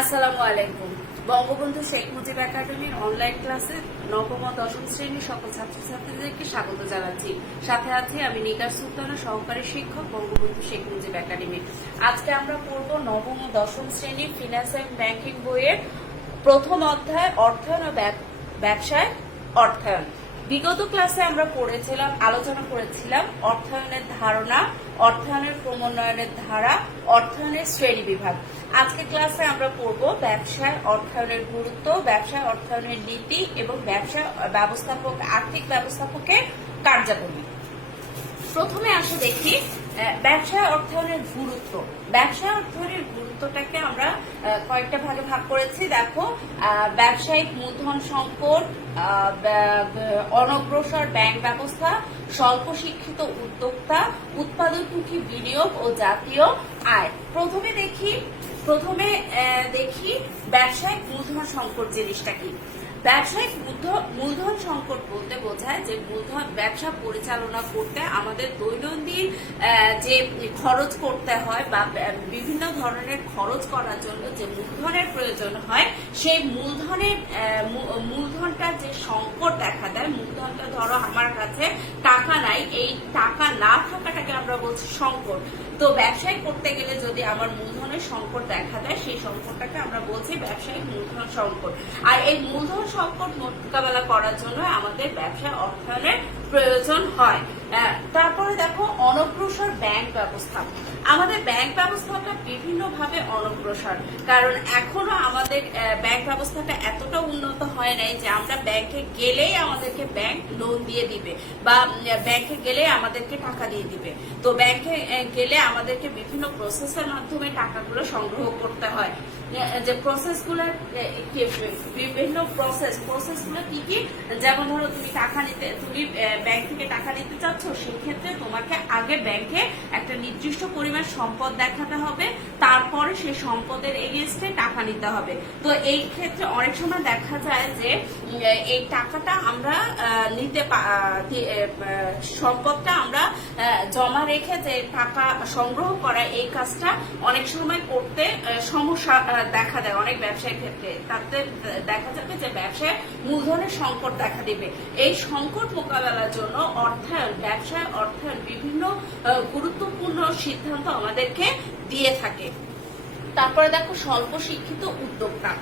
আসসালামু আলাইকুম। বঙ্গবন্ধু শেখ মুজিব একাডেমির অনলাইন ক্লাসে নবম ও দশম শ্রেণীর সকল ছাত্রছাত্রীদেরকে স্বাগত জানাচ্ছি। সাথে আছি আমি নিগার সুলতানা, সহকারী শিক্ষক, বঙ্গবন্ধু শেখ মুজিব একাডেমি। আজকে আমরা পড়ব নবম ও দশম শ্রেণীর ফিন্যান্স এন্ড ব্যাংকিং বইয়ের প্রথম অধ্যায় অর্থায়ন ও ব্যবসায় অর্থায়ন। বিগত ক্লাসে আমরা আলোচনা করেছিলাম অর্থায়নের ধারণা, অর্থায়নের ক্রমোন্নয়নের ধারা, অর্থায়নের শ্রেণী বিভাগ। আজকে ক্লাসে আমরা পড়ব ব্যবসায় অর্থায়নের গুরুত্ব, ব্যবসায় অর্থায়নের নীতি এবং আর্থিক ব্যবস্থাপকের কার্যাবলী। প্রথমে আসে দেখি ব্যবসায় অর্থায়নের গুরুত্ব। ব্যবসায় অর্থায়নের গুরুত্বটাকে আমরা কয়েকটা ভাগে ভাগ করেছি। দেখো, ব্যবসায়িক মূলধন সংকট, অনগ্রসর ব্যাংক ব্যবস্থা, স্বল্প শিক্ষিত উদ্যোক্তা, উৎপাদনমুখী বিনিয়োগ ও জাতীয় আয়। প্রথমে দেখি ব্যবসায়িক মূলধন সংকট জিনিসটা কি। ব্যবসায়িক মূলধন সংকট বলতে বোঝায় যে ব্যবসা পরিচালনা করতে আমাদের দৈনন্দিন যে খরচ করতে হয় বা বিভিন্ন ধরনের খরচ করার জন্য যে মূলধনের প্রয়োজন হয়, সেই মূলধনটা যে সংকট দেখা দেয়। মূলধনটা ধরো আমার কাছে টাকা নাই, এই টাকা না থাকাটাকে আমরা বলছি সংকট। তো ব্যবসায় করতে গেলে যদি আমার মূলধনের সংকট দেখা দেয়, সেই সংকটটাকে আমরা বলছি ব্যবসায়িক মূলধন সংকট। আর এই মূলধন সংকট মোকাবেলা করার জন্য আমাদের ব্যবসায় অর্থায়নের প্রয়োজন হয়। তারপরে দেখো অনগ্রসর ব্যাংক ব্যবস্থা। আমাদের ব্যাংক ব্যবস্থাটা বিভিন্নভাবে অনগ্রসর, কারণ এখনো আমাদের ব্যাংক ব্যবস্থাটা এতটা উন্নত হয় নাই যে আমরা ব্যাংকে গেলেই আমাদেরকে ব্যাংক লোন দিয়ে দিবে বা ব্যাংকে গেলে আমাদেরকে টাকা দিয়ে দিবে। তো ব্যাংকে গেলে আমাদেরকে বিভিন্ন প্রসেসের মাধ্যমে টাকাগুলো সংগ্রহ করতে হয়। যে প্রসেসগুলো বিভিন্ন প্রসেসগুলো কি কি, যেমন ধরো তুমি ব্যাংক থেকে টাকা নিতে চাচ্ছ, সেক্ষেত্রে তোমাকে আগে ব্যাংকে একটা নির্দিষ্ট পরিমাণ সম্পদ দেখাতে হবে, তারপরে সেই সম্পদের এগেইনস্টে টাকা নিতে হবে। তো এই ক্ষেত্রে অনেক সময় দেখা যায় যে এই টাকাটা আমরা সম্পদটা আমরা জমা রেখে যে টাকা সংগ্রহ করা, এই কাজটা অনেক সময় করতে সমস্যা দেখা দেয় অনেক ব্যবসায়ীর ক্ষেত্রে। তাতে দেখা যাবে যে ব্যবসায় মূলধনের সংকট দেখা দিবে। এই সংকট মোকাবেলার জন্য ব্যবসায় অর্থায়ন বিভিন্ন গুরুত্বপূর্ণ সিদ্ধান্ত আমাদেরকে দিয়ে থাকে। তারপরে দেখো স্বল্প শিক্ষিত উদ্যোক্তা।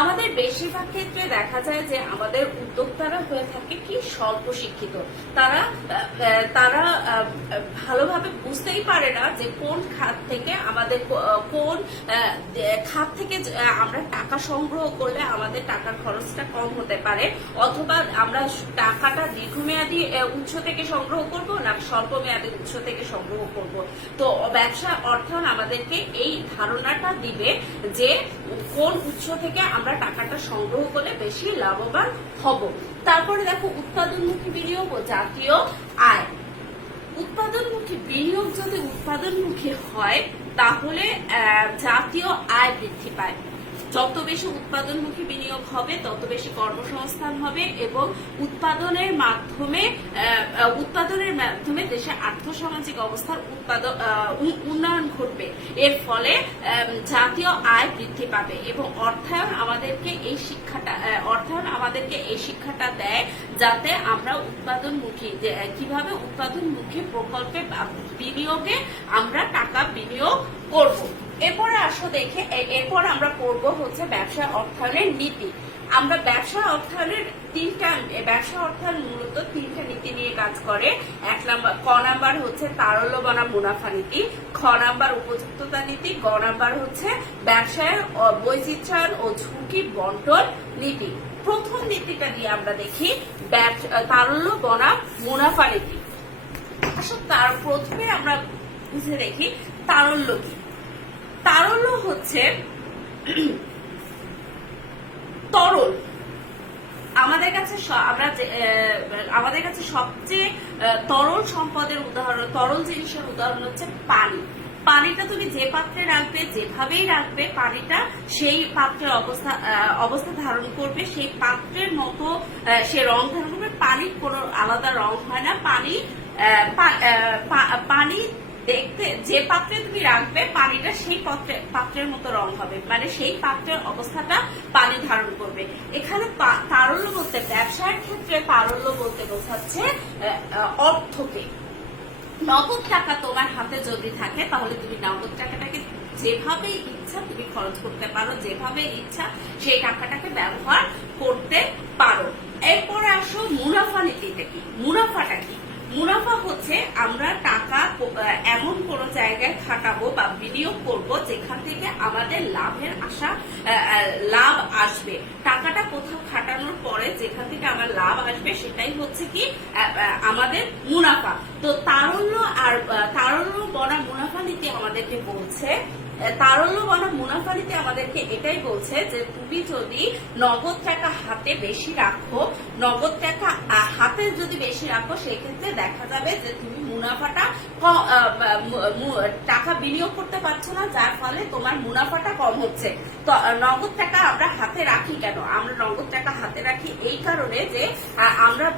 আমাদের বেশিরভাগ ক্ষেত্রে দেখা যায় যে আমাদের উদ্যোক্তারা হয়ে থাকে কি স্বল্প শিক্ষিত। তারা ভালোভাবে বুঝতেই পারে না যে কোন খাত থেকে আমরা টাকা সংগ্রহ করলে আমাদের টাকার খরচটা কম হতে পারে, অথবা আমরা টাকাটা দীর্ঘমেয়াদী উৎস থেকে সংগ্রহ করব না স্বল্প মেয়াদী উৎস থেকে সংগ্রহ করব। তো ব্যবসা অর্থায়ন আমাদেরকে এই ধারণাটা দিবে যে কোন উৎস থেকে আমরা টাকাটা সংগ্রহ করলে বেশি লাভবান হব। তারপরে দেখো উৎপাদনমুখী বিনিয়োগ ও জাতীয় আয়। উৎপাদনমুখী বিনিয়োগ যদি উৎপাদনমুখী হয়, তাহলে জাতীয় আয় বৃদ্ধি পায়। যত বেশি উৎপাদনমুখী বিনিয়োগ হবে, তত বেশি কর্মসংস্থান হবে এবং উৎপাদনের মাধ্যমে দেশের আর্থসামাজিক অবস্থার উন্নয়ন ঘটবে। এর ফলে জাতীয় আয় বৃদ্ধি পাবে এবং অর্থায়ন আমাদেরকে এই শিক্ষাটা দেয় যাতে আমরা কিভাবে উৎপাদনমুখী প্রকল্পে বিনিয়োগে আমরা টাকা বিনিয়োগ করব। এরপর আমরা পড়ব হচ্ছে ব্যবসা অর্থায়নের নীতি। আমরা ব্যবসা অর্থায়ন মূলত তিনটা নীতি নিয়ে কাজ করে। ক নাম্বার হচ্ছে তারল্য বনাম মুনাফা নীতি, খ নাম্বার উপযুক্ততা নীতি, গ নাম্বার হচ্ছে ব্যবসায়ের বৈচিত্র্যায়ন ও ঝুঁকি বন্টন নীতি। প্রথম নীতিটা দিয়ে আমরা দেখি তারল্য বনাম মুনাফা নীতি। আসলে তার প্রথমে আমরা বুঝে দেখি তারল্য কি। তারল্য হচ্ছে তরল। আমাদের কাছে সবচেয়ে তরল সম্পদের উদাহরণ, তরল জিনিসের উদাহরণ হচ্ছে পানি। পানিটা তুমি যে পাত্রে রাখবে, যেভাবেই রাখবে, পানিটা সেই পাত্রের অবস্থা ধারণ করবে, সেই পাত্রের মতো সে রং ধারণ করবে। পানির কোনো আলাদা রং হয় না। পানি দেখতে যে পাত্রে তুমি রাখবে পানিটা সেই পাত্রের মতো রং হবে, মানে সেই পাত্রের অবস্থাটা পানি ধারণ করবে। এখানে তারল্য বলতে, ব্যবসার ক্ষেত্রে তারল্য বলতে বোঝাচ্ছে অর্থকে। নগদ টাকা তোমার হাতে যদি থাকে তাহলে তুমি নগদ টাকাটাকে যেভাবে ইচ্ছা তুমি খরচ করতে পারো, যেভাবে ইচ্ছা সেই টাকাটাকে ব্যবহার করতে পারো। এরপরে আসো মুনাফা নীতিটা কি। মুনাফাটা কি? মুনাফা হচ্ছে আমরা টাকা এমন কোন জায়গায় খাটাবো বা বিনিয়োগ করব যেখান থেকে আমাদের লাভের আশা, লাভ আসবে। টাকাটা কোথাও খাটানোর পরে যেখান থেকে আমার লাভ আসবে সেটাই হচ্ছে কি আমাদের মুনাফা। তো তারল্য আর তারল্য বনাম মুনাফা নীতি আমাদেরকে বলছে, তারল্য বনাম মুনাফা নীতি আমাদেরকে এটাই বলছে যে তুমি যদি নগদ টাকা হাতে বেশি রাখো, নগদ টাকা হাতে যদি বেশি রাখো সেক্ষেত্রে দেখা যাবে যে তুমি মুনাফাটা টাকা বিনিয়োগ করতে পারছো না, যার ফলে তোমার মুনাফাটা কম হচ্ছে। তো নগদ টাকা আমরা হাতে রাখি কেন? আমরা নগদ টাকা হাতে রাখি এই কারণে যে আমরা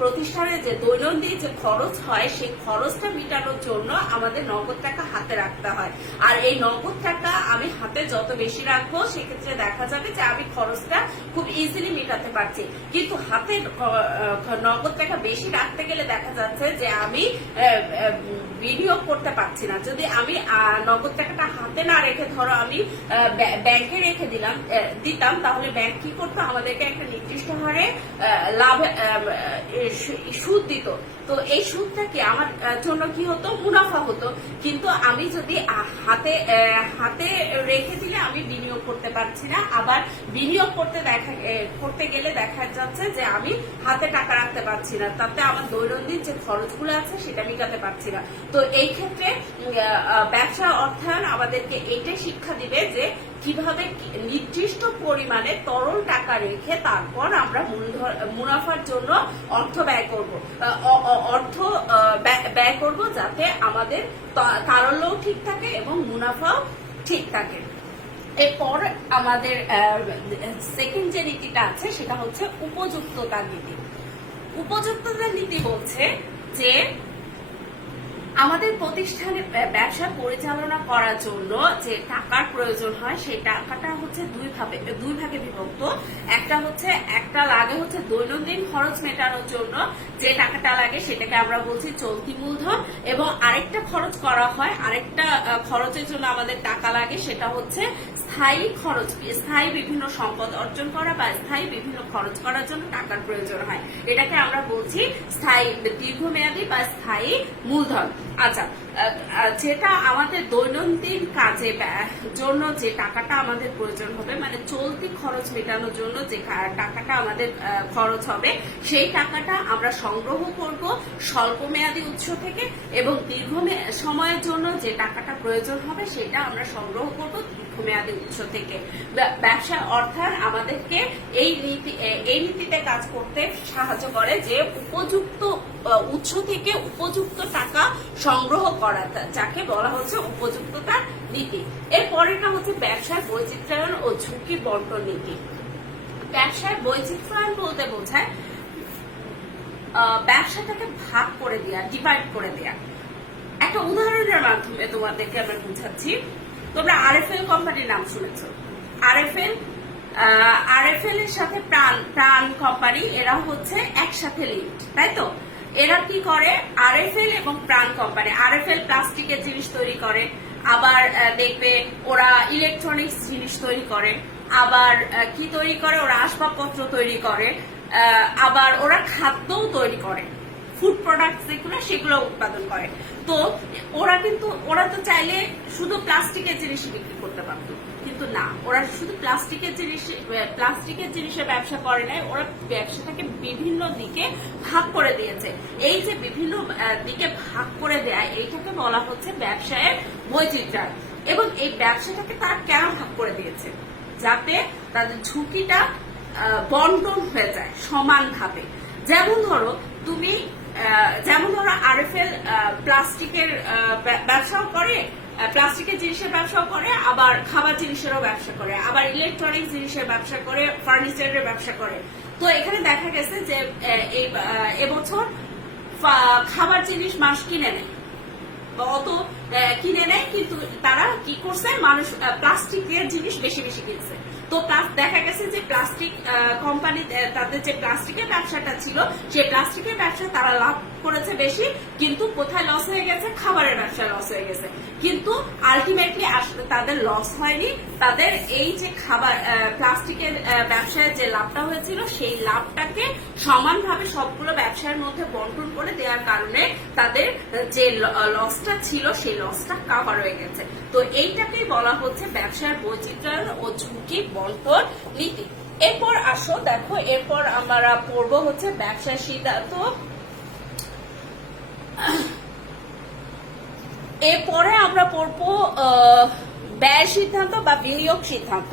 প্রতিষ্ঠানে যে দৈনন্দিন যে খরচ হয় সেই খরচটা মেটানোর জন্য আমাদের নগদ টাকা হাতে রাখতে হয়। আর এই নগদ টাকা আমি হাতে যত বেশি রাখবো সেক্ষেত্রে দেখা যাবে যে আমি খরচটা খুব ইজিলি মেটাতে পারছি। কিন্তু হাতে নগদ টাকা বেশি রাখতে গেলে দেখা যাচ্ছে যে আমি বিনিয়োগ করতে পারছি না। যদি আমি নগদ টাকাটা হাতে না রেখে ধরো আমি ব্যাংকে রেখে দিতাম তাহলে ব্যাংক কি করতো? আমাদেরকে একটা নির্দিষ্ট হারে লাভ সুদ দিত। তো এই সুদটা কি আমার জন্য কি হতো? মুনাফা হতো। কিন্তু আমি যদি হাতে রেখে দিলে আমি বিনিয়োগ করতে পারছি না। আবার বিনিয়োগ করতে গেলে দেখা যাচ্ছে যে আমি হাতে টাকা রাখতে পারছি না, তাতে আমার দৈনন্দিন যে খরচগুলো আছে সেটা মেটাতে পারছি না। তো এই ক্ষেত্রে ব্যবসা অর্থায়ন আমাদেরকে এইটাই শিক্ষা দিবে যে কিভাবে নির্দিষ্ট পরিমাণে তরল টাকা রেখে তারপর আমরা মুনাফার জন্য অর্থ ব্যয় করব যাতে আমাদের তারল্যও ঠিক থাকে এবং মুনাফাও ঠিক থাকে। এরপর আমাদের সেকেন্ড যে নীতিটা আছে সেটা হচ্ছে উপযুক্ততা নীতি। উপযুক্ততা নীতি বলছে যে আমাদের প্রতিষ্ঠানে ব্যবসা পরিচালনা করার জন্য যে টাকার প্রয়োজন হয় সেই টাকাটা হচ্ছে দুই ভাগে বিভক্ত। একটা লাগে হচ্ছে দৈনন্দিন খরচ মেটানোর জন্য যে টাকাটা লাগে সেটাকে আমরা বলছি চলতি মূলধন, এবং আরেকটা খরচ করা হয়, আরেকটা খরচের জন্য আমাদের টাকা লাগে সেটা হচ্ছে স্থায়ী খরচ, স্থায়ী বিভিন্ন সম্পদ অর্জন করা বা স্থায়ী বিভিন্ন খরচ করার জন্য টাকার প্রয়োজন হয়। এটাকে আমরা বলছি স্থায়ী দীর্ঘমেয়াদী বা স্থায়ী মূলধন। আচ্ছা, যেটা আমাদের দৈনন্দিন কাজে জন্য যে টাকাটা আমাদের প্রয়োজন হবে, মানে চলতি খরচ মেটানোর জন্য যে টাকাটা আমাদের খরচ হবে সেই টাকাটা আমরা সংগ্রহ করব স্বল্প মেয়াদী উৎস থেকে, এবং দীর্ঘ সময়ের জন্য যে টাকাটা প্রয়োজন হবে সেটা আমরা সংগ্রহ করব দীর্ঘমেয়াদী উৎস থেকে। ব্যবসা অর্থায়ন আমাদেরকে এই নীতিতে কাজ করতে সাহায্য করে যে উপযুক্ত উৎস থেকে উপযুক্ত টাকা সংগ্রহ করা, যাকে বলা হচ্ছে উপযুক্ততার নীতি। এর পরেরটা হচ্ছে ব্যবসায় বৈচিত্র্যায়ন ও ঝুঁকি বন্টন নীতি। ব্যবসায় বৈচিত্র্যায়ন বলতে বোঝায় ব্যবসাটাকে ভাগ করে দেয়া, ডিভাইড করে দেয়া। একটা উদাহরণের মাধ্যমে তোমাদেরকে আমরা বুঝাচ্ছি। তোমরা আরএফএল কোম্পানির নাম শুনেছ। আরএফএল এর সাথে প্রাণ কোম্পানি, এরা হচ্ছে একসাথে লিঙ্কড, তাই তো? এরা কি করে? আরএফএল এবং প্রাণ কোম্পানি, আরএফএল প্লাস্টিকের জিনিস তৈরি করে, আবার দেখবে ওরা ইলেকট্রনিক্স জিনিস তৈরি করে, আবার কি তৈরি করে? ওরা আসবাবপত্র তৈরি করে, আবার ওরা খাদ্যও তৈরি করে, ফুড প্রোডাক্ট যেগুলো সেগুলো উৎপাদন করে। তো ওরা তো চাইলে শুধু প্লাস্টিকের জিনিসই বিক্রি করতে পারতো, কিন্তু না, ওরা শুধু প্লাস্টিকের জিনিসের ব্যবসা করে নাই, ওরা ব্যবসাটাকে বিভিন্ন দিকে ভাগ করে দিয়েছে। এই যে বিভিন্ন দিকে ভাগ করে দেয়া, এইটাকে বলা হচ্ছে ব্যবসায়ের বৈচিত্র্য। এবং এই ব্যবসাটাকে তারা কেন ভাগ করে দিয়েছে? যাতে তাদের ঝুঁকিটা বন্টন হয়ে যায় সমানভাবে। যেমন ধরো আরএফএল প্লাস্টিকের ব্যবসাও করে, প্লাস্টিকের জিনিসের ব্যবসাও করে, আবার খাবার জিনিসেরও ব্যবসা করে, আবার ইলেকট্রনিক্স জিনিসের ব্যবসা করে, ফার্নিচারের ব্যবসা করে। তো এখানে দেখা গেছে যে এবছর খাবার জিনিস মানুষ কিনে নেয়, অত কিনে নেয়, কিন্তু তারা কি করছে, মানুষ প্লাস্টিকের জিনিস বেশি বেশি কিনছে। তো দেখা গেছে যে প্লাস্টিক কোম্পানি, তাদের যে প্লাস্টিকের ব্যবসাটা ছিল, সেই প্লাস্টিকের ব্যবসা তারা লাভ করেছে বেশি, কিন্তু কোথায় লস হয়ে গেছে, খাবারের ব্যবসায় লস হয়ে গেছে। কিন্তু আলটিমেটলি আসলে তাদের লস হয়নি, তাদের এই যে খাবার প্লাস্টিকের ব্যবসায় যে লাভটা হয়েছিল, সেই লাভটাকে সমানভাবে সবগুলো ব্যবসার মধ্যে বন্টন করে দেওয়ার কারণে তাদের যে লসটা ছিল, সেই লসটা কাভার হয়ে গেছে। তো এইটাকেই বলা হচ্ছে ব্যবসার বৈচিত্র্য ও ঝুঁকি বন্টন নীতি। এরপর আসো দেখো, এরপর আমরা পড়বো হচ্ছে ব্যবসার সিদ্ধান্ত। এরপরে আমরা পড়বো ব্যয় সিদ্ধান্ত বা বিনিয়োগ সিদ্ধান্ত।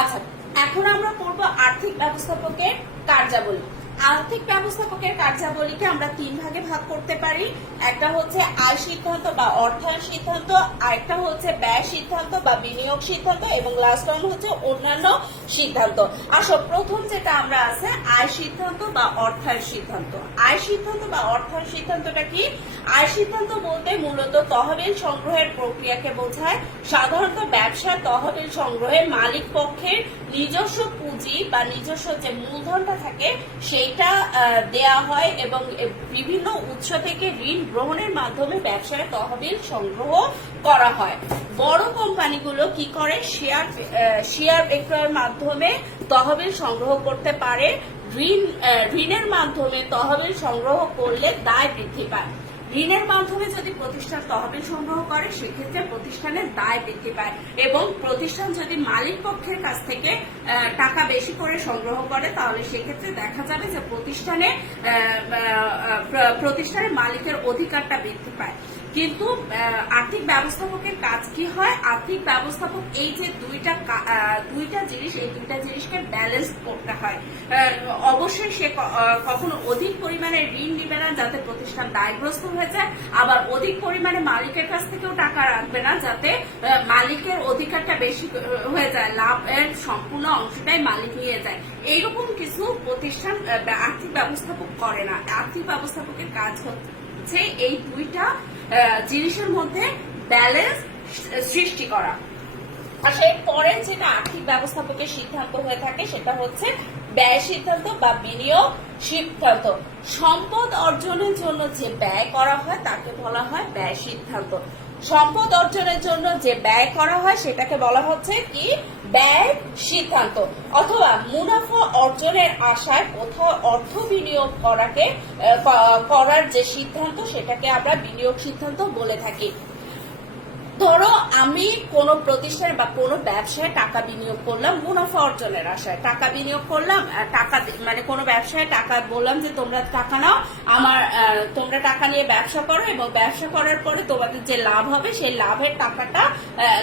আচ্ছা, এখন আমরা পড়বো আর্থিক ব্যবস্থাপকের কার্যাবলী। আর্থিক ব্যবস্থাপকের কার্যাবলীকে আমরা 3 ভাগে ভাগ করতে পারি। একটা হচ্ছে আয় সিদ্ধান্ত বা অর্থায়ন সিদ্ধান্ত, আরেকটা হচ্ছে ব্যয় সিদ্ধান্ত বা বিনিয়োগ সিদ্ধান্ত, এবং লাস্ট ওয়ান হচ্ছে অন্যান্য সিদ্ধান্ত। আসো, প্রথম যেটা আমরা আছে আয় সিদ্ধান্ত বা অর্থায়ন সিদ্ধান্ত। আয় সিদ্ধান্ত বা অর্থায়ন সিদ্ধান্তটা কি? আয় সিদ্ধান্ত বলতে মূলত তহবিল সংগ্রহের প্রক্রিয়াকে বোঝায়। সাধারণত ব্যবসার তহবিল সংগ্রহে মালিক পক্ষের নিজস্ব পুঁজি বা নিজস্ব যে মূলধনটা থাকে সেইটা দেয়া হয়, এবং বিভিন্ন উৎস থেকে ঋণ গ্রহণের মাধ্যমে ব্যবসায় তহবিল সংগ্রহ করা হয়। বড় কোম্পানিগুলো কি করে, শেয়ার বিক্রয়ের মাধ্যমে তহবিল সংগ্রহ করতে পারে। ঋণের মাধ্যমে তহবিল সংগ্রহ করলে দায় বৃদ্ধি পায়। ঋণের মাধ্যমে যদি প্রতিষ্ঠান তহবিল সংগ্রহ করে, সেক্ষেত্রে প্রতিষ্ঠানের দায় বৃদ্ধি পায়, এবং প্রতিষ্ঠান যদি মালিক পক্ষের কাছ থেকে টাকা বেশি করে সংগ্রহ করে, তাহলে সেক্ষেত্রে দেখা যাবে যে প্রতিষ্ঠানের মালিকের অধিকারটা বৃদ্ধি পায়। কিন্তু আর্থিক ব্যবস্থাপকের কাজ কি হয়? আর্থিক ব্যবস্থাপক এই যে দুইটা জিনিস, এই দুইটা জিনিসকে ব্যালেন্স করতে হয়। অবশ্যই সে কখনো অধিক পরিমাণে ঋণ দিবে না যাতে প্রতিষ্ঠান দায়গ্রস্ত হয়ে যায়, আবার অধিক পরিমাণে মালিকের কাছ থেকেও টাকা রাখবে না যাতে মালিকের অধিকারটা বেশি হয়ে যায়, লাভের সম্পূর্ণ অংশটাই মালিক নিয়ে যায়। এইরকম কিছু প্রতিষ্ঠান আর্থিক ব্যবস্থাপক করে না। আর্থিক ব্যবস্থাপকের কাজ হচ্ছে এই দুইটা জিনিসের মধ্যে ব্যালেন্স সৃষ্টি করা। আর এরপরে যেটা আর্থিক ব্যবস্থাপকের সিদ্ধান্ত হয়ে থাকে, সেটা হচ্ছে ব্যয় সিদ্ধান্ত বা বিনিয়োগ সিদ্ধান্ত। সম্পদ অর্জনের জন্য যে ব্যয় করা হয় তাকে বলা হয় ব্যয় সিদ্ধান্ত। সম্পদ অর্জনের জন্য যে ব্যয় করা হয় সেটাকে বলা হচ্ছে কি, ব্যয় সিদ্ধান্ত। অথবা মুনাফা অর্জনের আশায় কোথাও অর্থ বিনিয়োগ করার যে সিদ্ধান্ত, সেটাকে আমরা বিনিয়োগ সিদ্ধান্ত বলে থাকি। ধরো আমি কোন প্রতিষ্ঠানে বা কোন ব্যবসায় টাকা বিনিয়োগ করলাম মুনাফা অর্জনের আশায়, টাকা বিনিয়োগ করলাম, টাকা মানে কোন ব্যবসায় টাকা বললাম যে তোমরা টাকা নাও, তোমরা টাকা নিয়ে ব্যবসা করো, এবং ব্যবসা করার পরে তোমাদের যে লাভ হবে সেই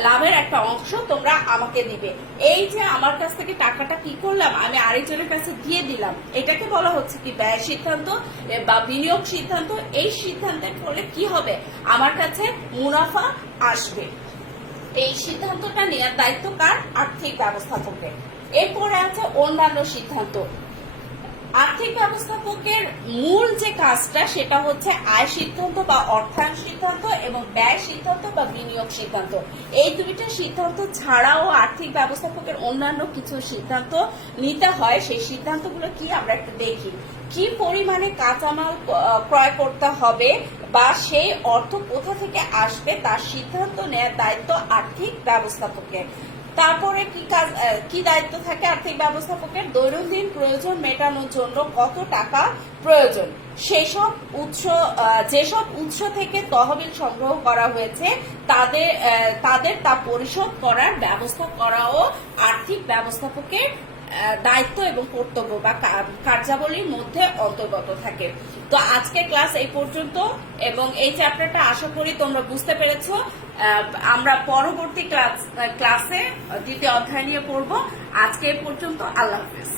লাভের একটা অংশ তোমরা আমাকে দিবে। এই যে আমার কাছ থেকে টাকাটা কি করলাম, আমি আরেকজনের কাছে দিয়ে দিলাম, এটাকে বলা হচ্ছে কি, ব্যয় সিদ্ধান্ত বা বিনিয়োগ সিদ্ধান্ত। এই সিদ্ধান্তের ফলে কি হবে, আমার কাছে মুনাফা আসবে। এই সিদ্ধান্তটা নেওয়ার দায়িত্ব কার? আর্থিক ব্যবস্থাপকের। এরপরে আছে অন্যান্য সিদ্ধান্ত। আর্থিক ব্যবস্থাপকের মূল যে কাজটা সেটা হচ্ছে আয় সিদ্ধান্ত বা অর্থায়ন সিদ্ধান্ত এবং ব্যয় সিদ্ধান্ত বা বিনিয়োগ সিদ্ধান্ত। এই দুইটা সিদ্ধান্ত ছাড়াও আর্থিক ব্যবস্থাপকের অন্যান্য কিছু সিদ্ধান্ত নিতে হয়। সেই সিদ্ধান্তগুলো কি আমরা একটু দেখি। কি পরিমাণে কাঁচামাল ক্রয় করতে হবে বা সেই অর্থ কোথা থেকে আসবে তার সিদ্ধান্ত নেওয়ার দায়িত্ব আর্থিক ব্যবস্থাপকের। তারপরে কি দায়িত্ব থাকে আর্থিক ব্যবস্থাপকের? দৈনন্দিন প্রয়োজন মেটানোর জন্য কত টাকা প্রয়োজন, যেসব উৎস থেকে তহবিল সংগ্রহ করা হয়েছে তাদের তা পরিশোধ করার ব্যবস্থা করাও আর্থিক ব্যবস্থাপকের দায়িত্ব এবং কর্তব্য বা কার্যাবলীর মধ্যে অন্তর্গত থাকে। তো আজকে ক্লাস এই পর্যন্ত, এবং এই চ্যাপ্টারটা আশা করি তোমরা বুঝতে পেরেছো। আমরা পরবর্তী ক্লাসে দ্বিতীয় অধ্যায় নিয়ে পড়বো। আজকে এই পর্যন্ত, আল্লাহ হাফেজ।